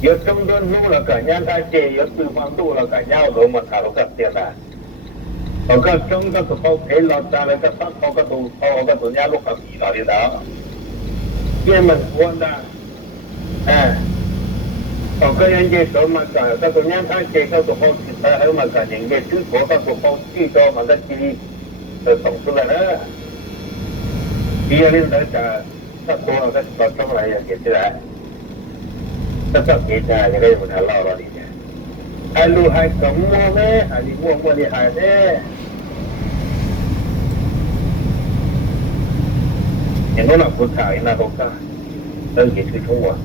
有中多弄了个，让他姐有对方多了个，要我们他都个点了。我个中个都陪老家那个上头个都头个都家路个比了的了，也蛮多的，哎。我个人接受嘛个，这个人他接受都好，其他还有嘛个人家最多个都好，最多嘛个几里就懂出来了。第二年来讲，这多了个搞出来也起来，这给他这个有他老了的。还路还怎么呢？还是默默的还呢？你弄了不差，那都干，都给推出我。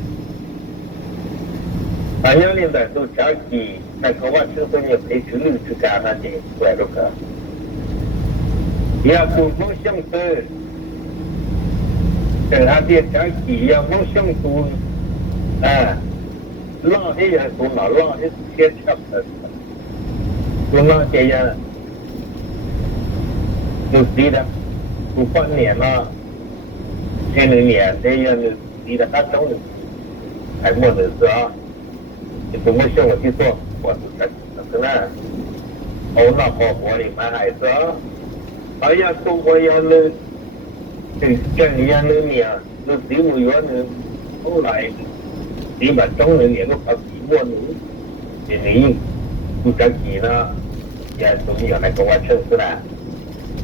啊，要领的都着急，那个我吃东西陪去路去干那的，怪这个。要做梦想的，等他的着急要梦想多，啊，老些人多老些些吃的，多老些人，努力的，不半年了，前2年这样努力的，他中还没得事啊。就没想我去做，我是在那，我那婆婆里买孩子，哎呀，中国人呢，这样呢面，那15元呢，后来你把中人也都搞寂寞呢，你不着急呢，也总有来跟我吃是啦，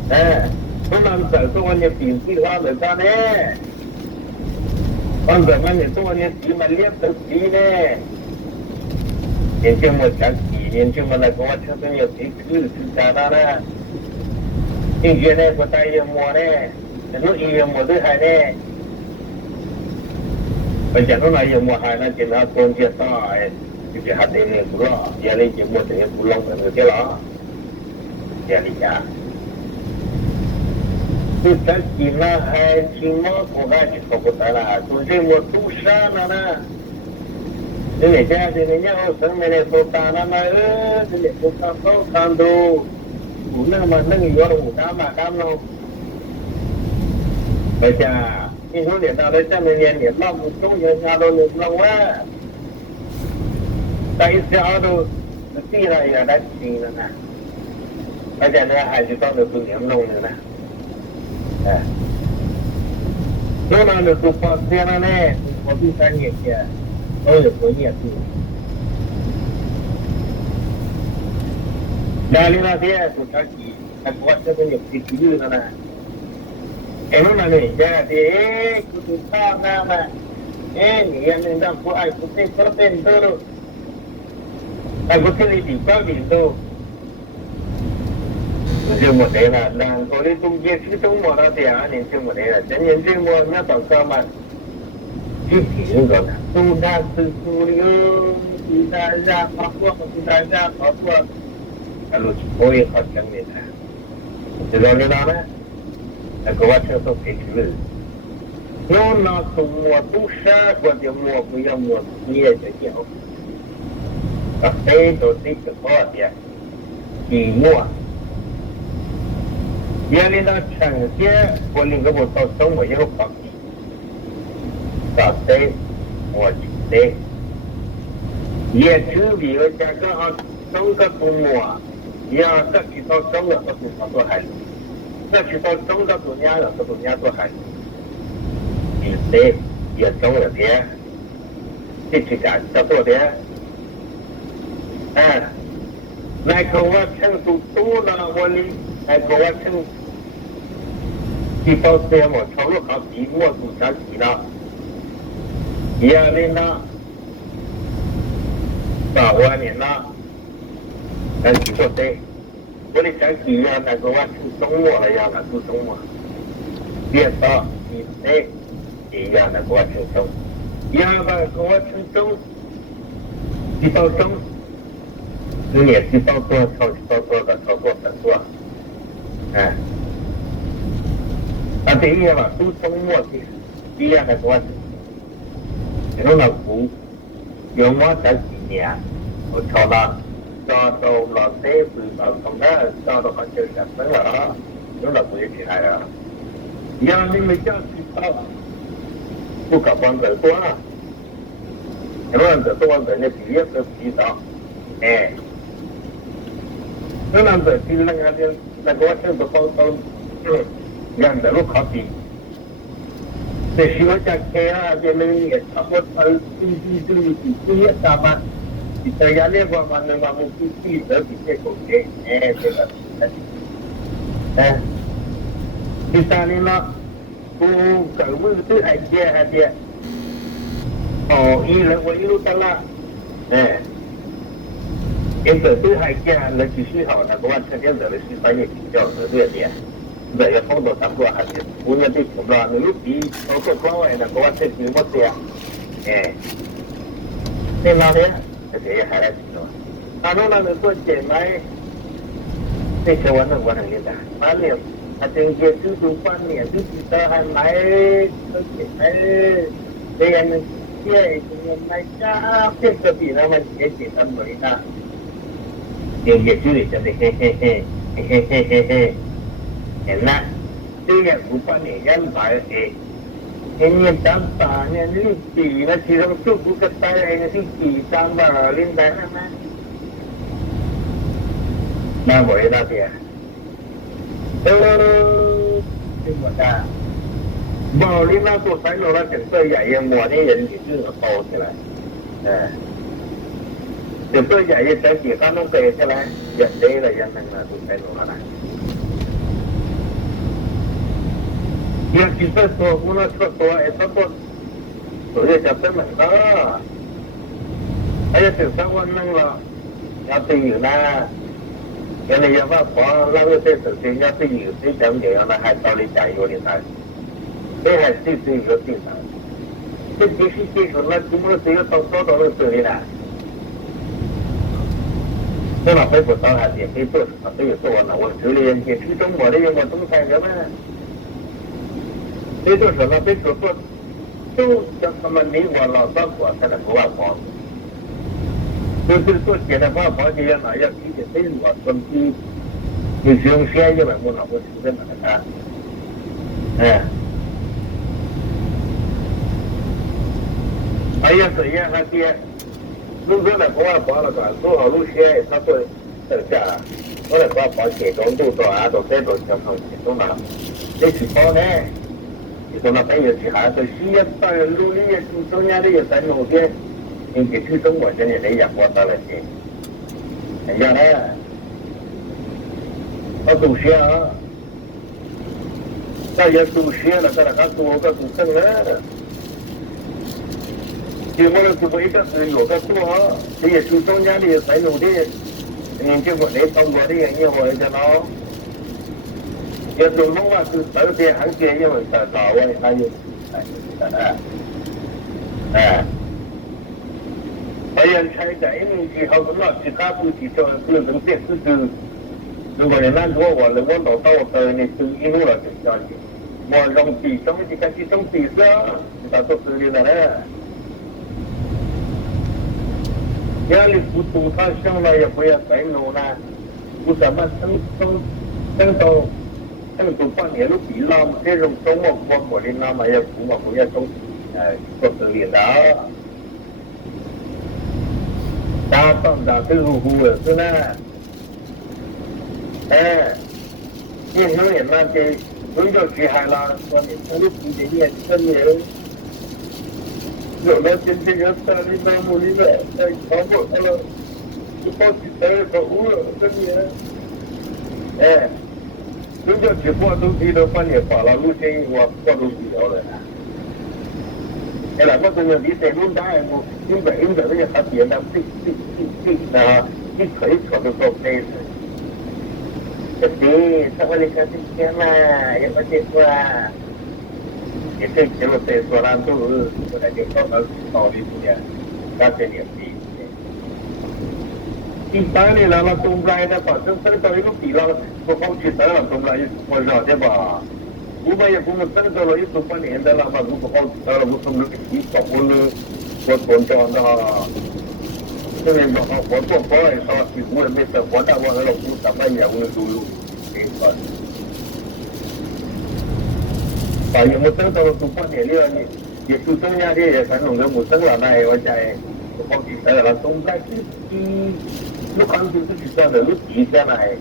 哎，不能走中国人品计划的啥呢？我怎么你中国人怎么练得起呢？年轻我讲几年轻我来跟我车上有几个是啥的呢？今天呢我带一摸呢，那一月摸的还呢，我讲到那一摸还呢，今他光介绍哎，就是还得那不了，也那节目等于不弄那个了，这样的呀。就这几年还挺忙，我还是说不得了，都这我都删了呢。人家人家我生命的说打那么人家不看都看都，不那么那个有我干嘛干喽？而且，你说你到了这么年，你那么中人家都能弄完，但一下都地了也来听了呢，而且呢还是到那不能弄的呢，哎，弄了那都发现了呢，我第3年前。都有过业绩，家里那些都着急，那我这边有几个月了呢？哎，那人家的，哎，就是他那么，哎，你要能让不爱不对不变都，爱不对你不变都，就没得了。那我的中间去中国那点2年就没得了，今年这么那到干嘛？具体那个呢，都那是主流，第三家好做，第三家好做，那路我也好讲的呢。知道你哪呢？那个我车都陪去了。有那是我都杀过的，我不要我你也就要。啊，谁都是个好的，寂寞。原来那城市，我那个我到中国以后放弃。到底我觉得也处理了这个啊，中国父母啊，要这去到中国不是操作孩子，这去到中国做娘了，不做娘做孩子，你得也中了点，这去干这做点，哎，来给我成都多了，我的来给我成，去到这么超入好几我都着急了。12年了，到5年了，但是说的，我的长期要那个我出中国了，要那出中国，别到你的也要那个我出中，要那个我出中，去到中，你也去到多个超过很多，哎，啊，这样嘛，都中国的，一样那个我。那老苦，有我这几年，我操了，找到老师傅到从那找到好就日本了，有老苦也起来了。让你们家去到，不搞光的多了，很多人多人的毕业都提早，哎，很多人比那个政府包装，让的路考比，这需要加开啊，这能也差不多经验大吧。在压力方面，我们自己得比这个给，哎，这个，哎，第三年呢，我搞不是还接，哦，我一路到了，哎，现在都还接，那继续好，那个我前天在那西班牙比较是这点，这也碰到咱们还是，我也得从那路比，包括国外那个我这边我这样，哎，在哪里？这也还来听了。他说那个做姐妹，这些我能理解。反正他这些就是观念，就是说还买做姐妹，这样能接买家，这个比他们节俭的没呢。也就是真的嘿，那这个不管你人买诶。ini tanpa ni lipi na sirang tu bukan saya ni lipi tambah lindan mana na boleh dah dia tengok dah boleh na tu saya orang cerita yang mua ni yang itu tahu je lah cerita yang saya kan nak kaya je lah yang dia lah yang nak tu saya orang lah yang kita tua pun tua itu pun sudah jatuh mana? Ayah sesuatu nang lah, jatuhอยู่นะยังเลยว่าพอเราเสียสุดที่จatuhอยู่ที่จำเดียวนะให้ต่อเลยใจอยู่นี่นะไม่ให้สิ่งอยู่ที่นั่นที่ที่คนละจุ่มละสิ่งต้องต่อเลยสิ่งนี้นะถ้าเราไปปวดท้องหาเสียงที่ตัวมันอยู่ตัวนะวันถือเรียนที่ที่ต้องหมดได้ยังหมดต้องใช้กันไหม这就是那这个做，就像他们美国老早过才能不外跑，就是做现在不外跑这些那要比较深入啊，甚至有时候先一万我那我是真的看，哎，哎呀这样那些，如果来不外跑了个，多少路线他做下，我来不外跑铁中度多啊，都这都交通铁中了，这是跑呢。你说那朋友去还是需要到努力也中间的也在路边，你去中国这里的也过到了去，哎呀呢，我读书啊，那也读书了，在那个多个读生了，结果呢，就为个是有个多，你也去中间的也在努力，结果你中国的人也会的咯。也中国话是特别行业，因为在老外他有，还有才在因为以后那其他东西就可能电视剧，如果你难说我能够找到的，你就一路了就消息，我用比中这个这种比赛，他都是的呢。压力不足，他上来也不要再弄了，不怎么等到。政府半年都比那这种周末我的那么也不要中做生意的，打仗打这个虎是呢，年轻人那些工作去海了，说你从你自己也真的有了今天有山里面木里面在全部他了，一包起来可虎了，真的，如果直播都提到半年发了路线，我都比较了。哎，那我真的你在弄大我，应该那个他别的啊，你可以说得说可以。Jadi, tak boleh kasih skema, yang macam tu lah. Itu kalau saya suara tu, sudah kita tahu di dunia, kasih dia. Kita ni lah tumbuh ada apa? Sekarang kalau itu bilang, kau cerita lah tumbuh itu macam apa? Bukan yang kamu sekarang kalau itu pun ni adalah apa? Kau kalau bukan lebih kau pun buat contoh dah. Itu memang kau tu kau yang salah sih buat macam kau tak buat kalau kau tak payah buat dulu. Tại vì một tấn tôi cũng quan điểm là việc tu sống nha thì phải弄cái một tấn là này ở chạy 好几代了，中在路康就是这样的路底下来，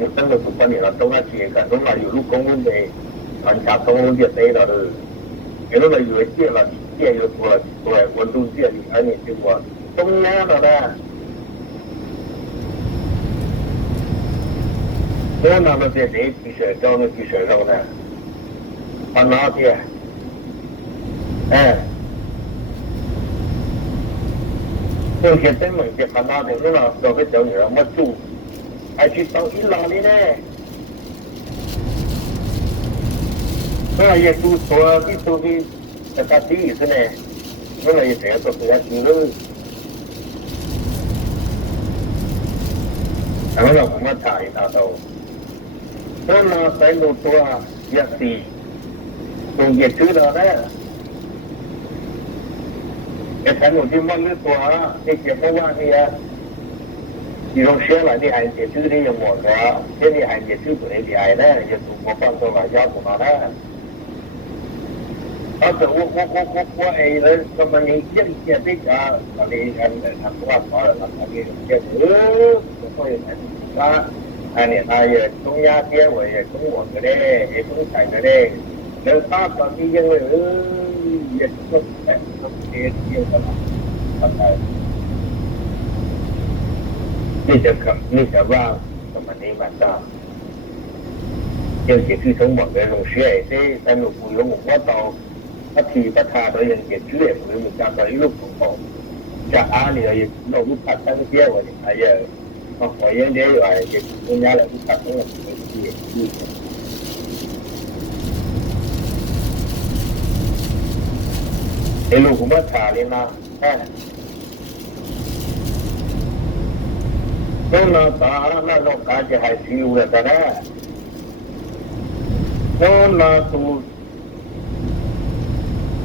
有真的不管你了，中那几个，中那有路公路的，传下公路的对了的，有那有电了，电又多了，对，温度电你而且就我中央的呢。我拿到这地皮水高的皮水肉呢，把哪点？哎，有些真门的把哪点？我那时候个小女儿我住，还去到一哪里呢？我也住说的住的，在他第一次呢，我那也这样做不下去了。然后我们查一查到。我那在路多啊，也是，从业主了呢，也才路的往里多啊，这些不往里啊，你从学了你还业主的有么个，这里还业主不的厉害呢，也是我帮助了要不嘛呢。而且我哎人什么你这些这个，那里他不怕跑了，那里这所以他。อันนี้นายตรงยาเตี้ยไว้ตรงหัวก็ได้ตรงใส่ก็ได้แล้วภาพตอนที่ยังเลยยังต้องแต่ต้องเตี้ยเตี้ยตลอดเข้าใจนี่จะว่าสมัยนี้มาจ้ายังเกิดที่ทั้งหมดเลยลงเชื่อที่สนุกอยู่ผมว่าต่อพัฒนาพัฒนาโดยยังเกิดเชื่อหรือมีการต่อยลูกของผมจะอ่านเนี่ยเราลูกพัฒนาเตี้ยไว้ไอ้我原来有也增加了一百多的一路怎么查的呢？哎，那种感觉还是有的呢。那都，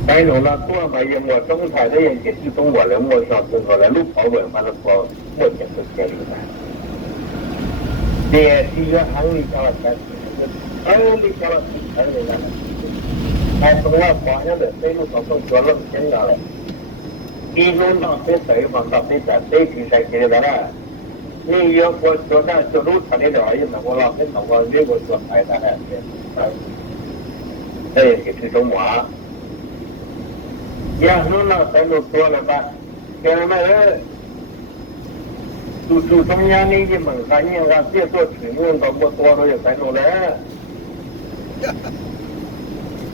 但是那多嘛也我中台的人也是中国人，我想中国人路跑文化的跑，我就是这样的。dia ahli kawasan, ahli kawasan ni lah. Saya semua banyak dah, saya lu sokong jualan channel lah. Ini nak saya mantap saya kita kira dah. Ni yo buat jualan jualan tadi dah, ini nak buat apa? Nak buat dia buat jualan saya dah. Saya itu semua. Ya, nu nak saya lu jualan apa? Kerana住中央那些门看见他别做群用到我多了也才弄来，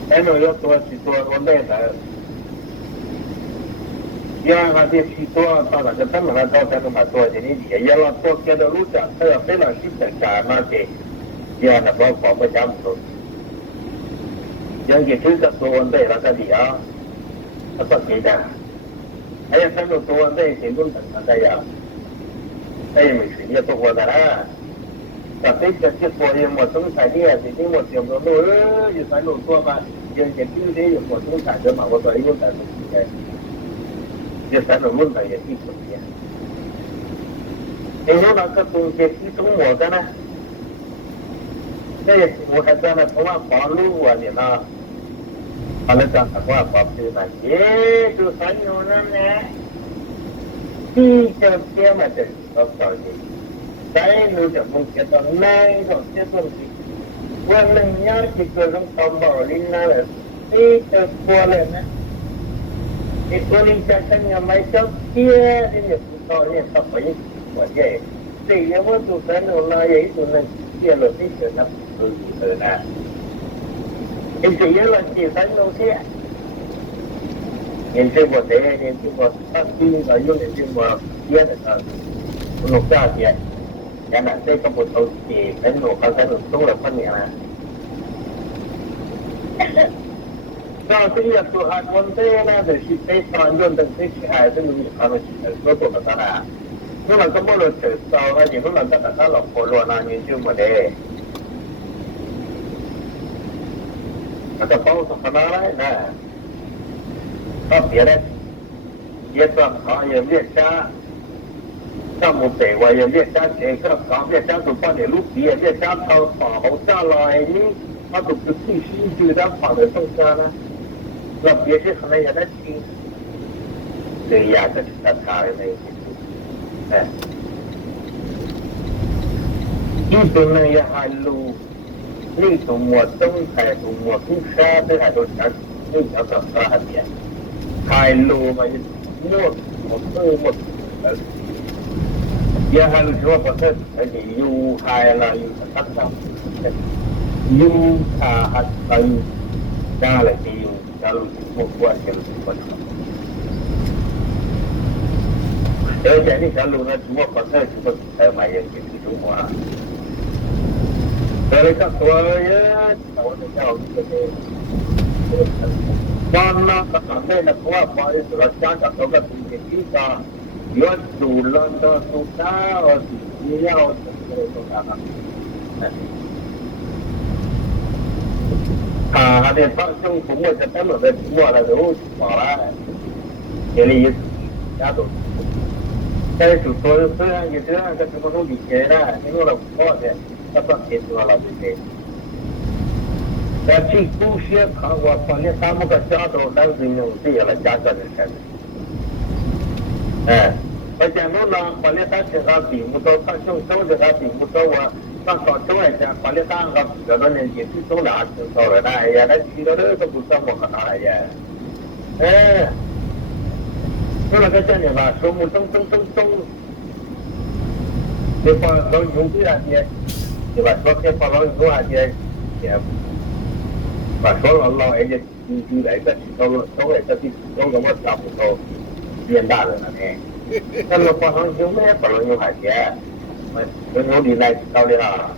才弄要多去做我来的，要他这去做到那个他们那到才能把做的你也要做给到路上，他要非常去等下那些，要那个跑不下不，要去这个做完对那个里啊，他不给的，还有他们做完对行动等他这样。哎，没事，你做过的啦。但这个结果也没中彩的，最近我听说路有三路做嘛，有有的有没中彩的嘛，我说有在中间，有三路论的也挺中间。你说那个中间是中我的呢？这我还在那同安黄路啊，你那，他那讲同安黄路那，也就三路了呢。比较偏嘛的。到到底，在路上梦见到哪个这东西，我能要几个人到毛里那了，这个过来呢？你说你家看要买小铁的也不少，也少不一我这，这些我都在路那也都能接了这些那不是的呢。你这些了第三路线，你这个这，你这个他第一个用的这个铁的呢。ลูกเจ้าเสียยันนั้นได้ก็บุตรเอาเสียเป็นหนูเขาใช้หนูตู้แล้วคนนี้นะก็ที่อยากตัวหาคนเต้นะแต่ชีวิตตอนย้อนตั้งแต่ชีหายซึ่งมีความเป็นชีวิตก็ตัวมันตลาดนู่นเราก็ไม่รู้เจอต่อว่าอย่างนู่นเราก็ตัดถ้าเราโคโรนานี่ชื่อมาได้มันจะเป้าสักขนาดไหนนะก็เสียได้เยอะตัวเขาเยอะเรียกช้า那么北我也列家前个港列家都帮你录笔也列家头跑好下来你他都不必须就在跑的中间呢那别是可能也在听这压着他查的那些，哎，一种呢也还路，那种我东海种我东山这还都全那条个河还边，海路嘛也我也还路说不是而且有海了有啥啥，有还有哪来的有假如我就是我。而且你想路呢，我不太不太买也进去中国啊。所以看多呀，我就叫这个，那那那国不好意思了，香港多个东西地方，有路了的都大，我你要这个多大呢？还得放政府我这他们在做了都好了，这里也家都。但是说虽然也这样，个什么都理解了，因为了不好的，他不接触了这些。但去故事看我发现他们个家长当时用这样的家长的事，哎，我讲到呢，发现他身上并不到，他胸手这个并不到我，他搞出来讲，发现他个这个年纪最重哪就到了，哎呀，那去到那个不怎么可能了呀，哎。说那个叫你吧，说我咚，你把老牛对那些，对吧？说给把老牛那些，也把说老人家就来个都来个都给我找不到变大了呢。那么把老牛没把老牛那些，我牛的来到的啦，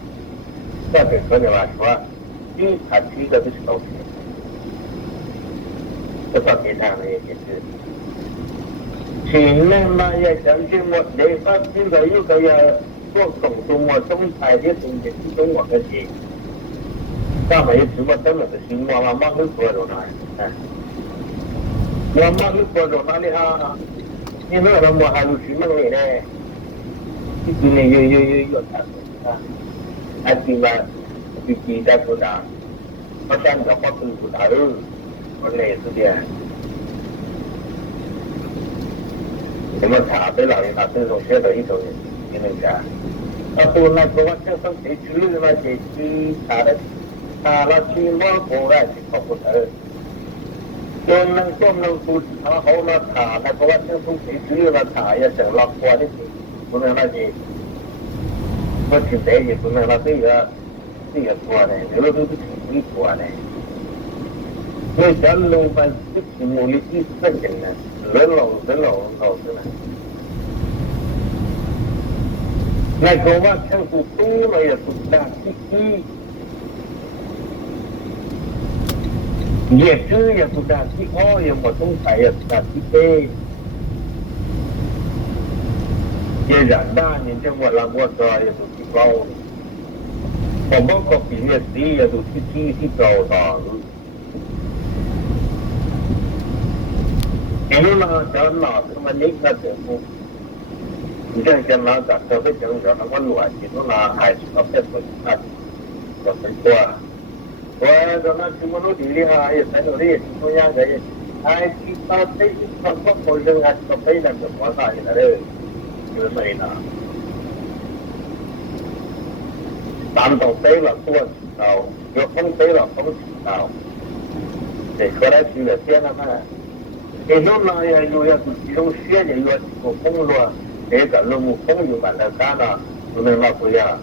再给说的吧，说你他去的是东西，这说给他们也是。前面嘛也想起我你发现到有个要做总中我中台的东西是中国的事，但没有什么这么的情况嘛，马上说着呢，我马上说着哪里啊？你说他们还有什么来呢？今年有啥子啊？还是嘛，就记得不大，我想着我都不大了，我累死的。什么茶杯老人他这种学的一种技能家，说那个我这种谁去了那些去茶的，那去我过来去跑不得，能不茶好那茶，那个我这种谁去了那茶也成了过的，不能那些，我去带也不能那这个做的，那个都是挺做的。我讲老板不听我的意思真的，人老是呢。那个我政府多了也不大也这也不大也没东西也不大也人大你这我那我这也都去高，我包括比那谁也都去高的。因为呢，像那什么你看政府，你像那个社会政策那个乱七八糟，还是那别说那那很多啊。我说那什么都地里哈，也在那里中央个，还去到这那个后人还到北南的多少那嘞，就是没呢。南到北了多知道，有风北了风知道，这说来去了变了嘛。这种那样有要是这种学的有这个风了，这个农牧风就把它干了，不能那不样，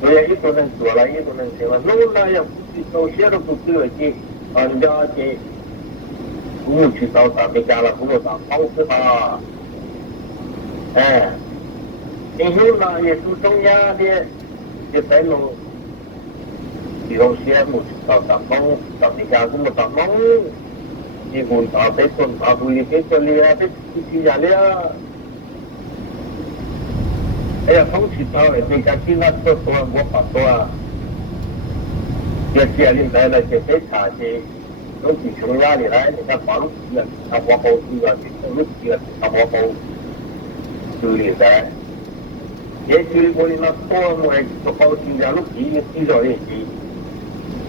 不然一个人做了，一个人行了，农那样都写都不对劲，人家的父母去找咱们家了，父母找方式吧，哎，这种那也是中央的，就在农这种写母去找咱们，咱们家父母找农。你滚大被滚大回被这里啊，被去家里啊！哎呀，风起到了，这家去那厕所我怕多啊！这家里来了就被查去，都是从哪里来？你看马路几个，他我好几个，马路几个，他我好处理噻。也处理过的那多么就好几家路几着一起，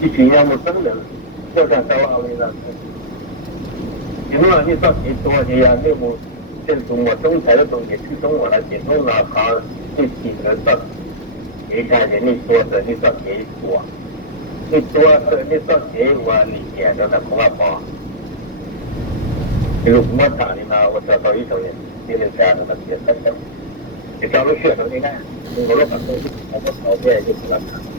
一群人没生人，就像在哪里了？因为你说几多的呀，你们政府我中财的东西去中我来解弄了，好，你几个说，一家人你说的你说几多，你多的你说几万你点的那恐怕不。比如我打你嘛，我找到一种人，今天这样的那些等等，你假如学生你看，我们很多我们条件就是来看。